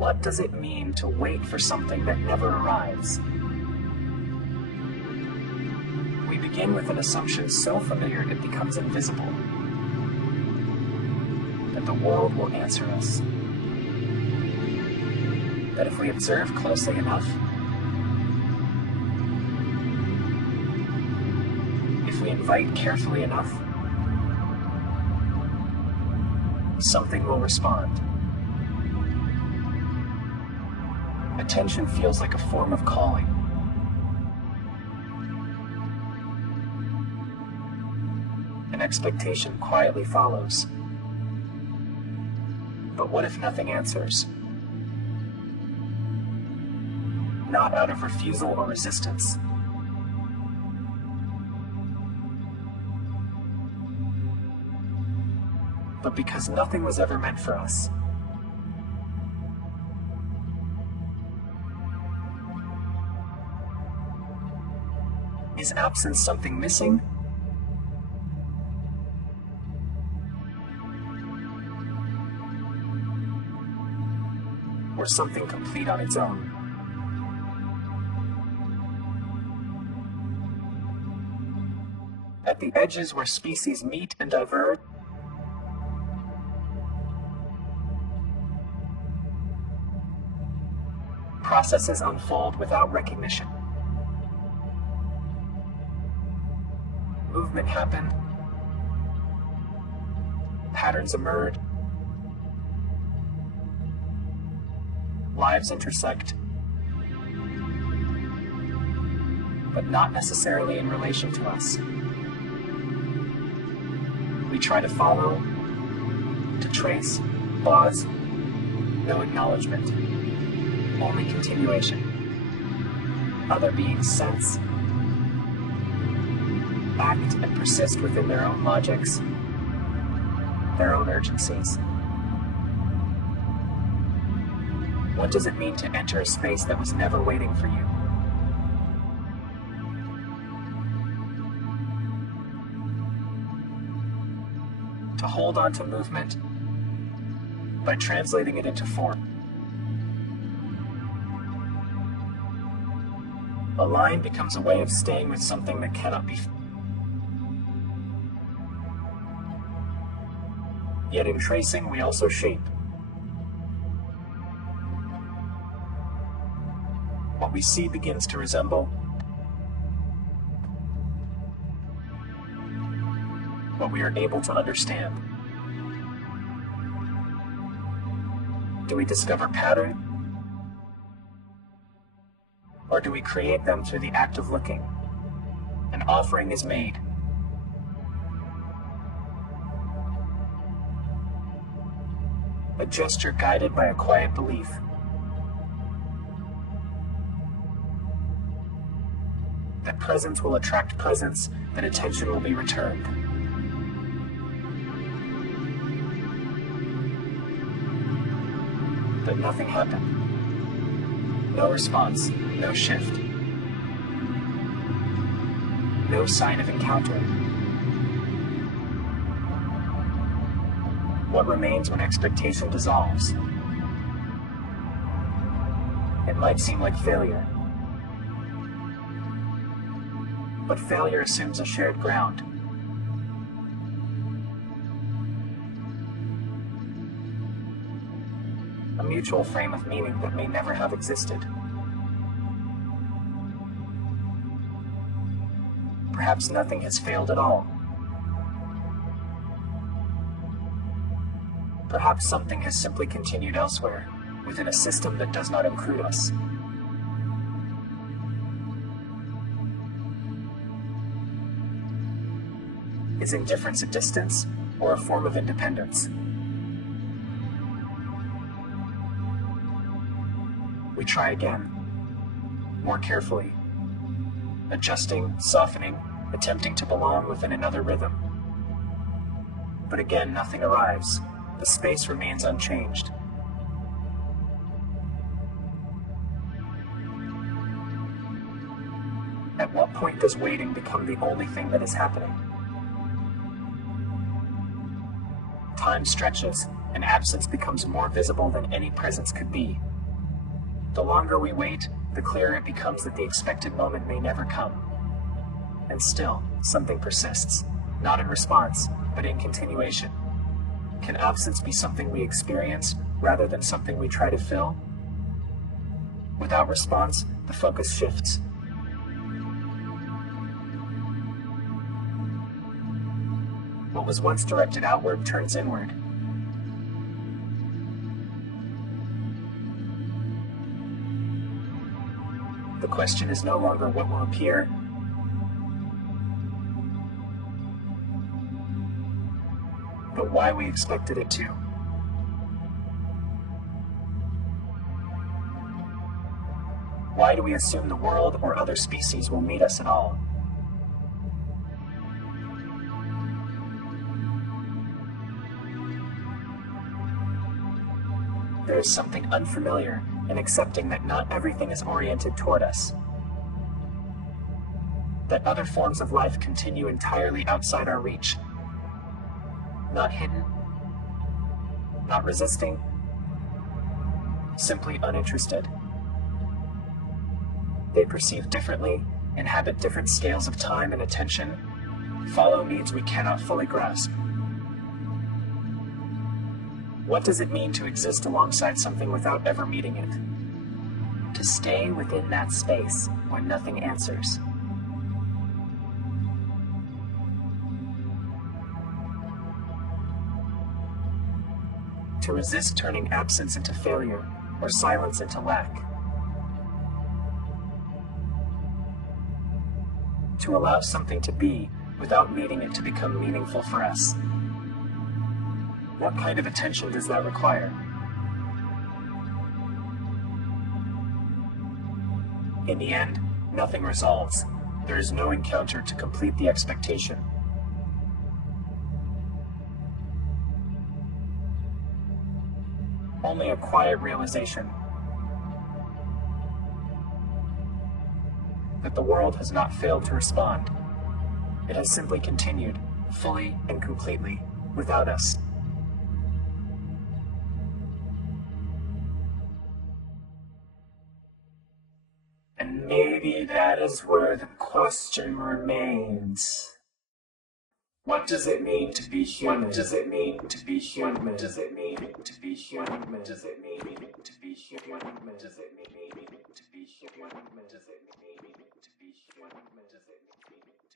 What does it mean to wait for something that never arrives? We begin with an assumption so familiar it becomes invisible, that the world will answer us. That if we observe closely enough, if we invite carefully enough, something will respond. Attention feels like a form of calling. An expectation quietly follows. But what if nothing answers? Not out of refusal or resistance, but because nothing was ever meant for us. Is absence something missing? Or something complete on its own? At the edges where species meet and diverge, processes unfold without recognition. Movement happens, patterns emerge, lives intersect, but not necessarily in relation to us. We try to follow, to trace, pause, no acknowledgement, only continuation. Other beings sense, act, and persist within their own logics, their own urgencies. What does it mean to enter a space that was never waiting for you? To hold on to movement by translating it into form. A line becomes a way of staying with something that cannot be. Yet in tracing, we also shape. What we see begins to resemble what we are able to understand. Do we discover pattern? Or do we create them through the act of looking? An offering is made. A gesture guided by a quiet belief. That presence will attract presence, that attention will be returned. But nothing happened. No response, no shift. No sign of encounter. What remains when expectation dissolves? It might seem like failure. But failure assumes a shared ground. A mutual frame of meaning that may never have existed. Perhaps nothing has failed at all. Perhaps something has simply continued elsewhere, within a system that does not include us. Is indifference a distance or a form of independence? We try again, more carefully, adjusting, softening, attempting to belong within another rhythm. But again, nothing arrives. The space remains unchanged. At what point does waiting become the only thing that is happening? Time stretches, and absence becomes more visible than any presence could be. The longer we wait, the clearer it becomes that the expected moment may never come. And still, something persists, not in response, but in continuation. Can absence be something we experience rather than something we try to fill? Without response, the focus shifts. What was once directed outward turns inward. The question is no longer what will appear, but why we expected it to. Why do we assume the world or other species will meet us at all? There is something unfamiliar in accepting that not everything is oriented toward us. That other forms of life continue entirely outside our reach. Not hidden, not resisting, simply uninterested. They perceive differently, inhabit different scales of time and attention, follow needs we cannot fully grasp. What does it mean to exist alongside something without ever meeting it? To stay within that space where nothing answers. To resist turning absence into failure or silence into lack. To allow something to be without needing it to become meaningful for us. What kind of attention does that require? In the end, nothing resolves. There is no encounter to complete the expectation. Only a quiet realization that the world has not failed to respond. It has simply continued, fully and completely, without us. And maybe that is where the question remains. What does it mean to be human? What does it mean to be human? What does it mean to be human? What does it mean to be human? What does it mean to be human? What does it mean to be human? What does it mean?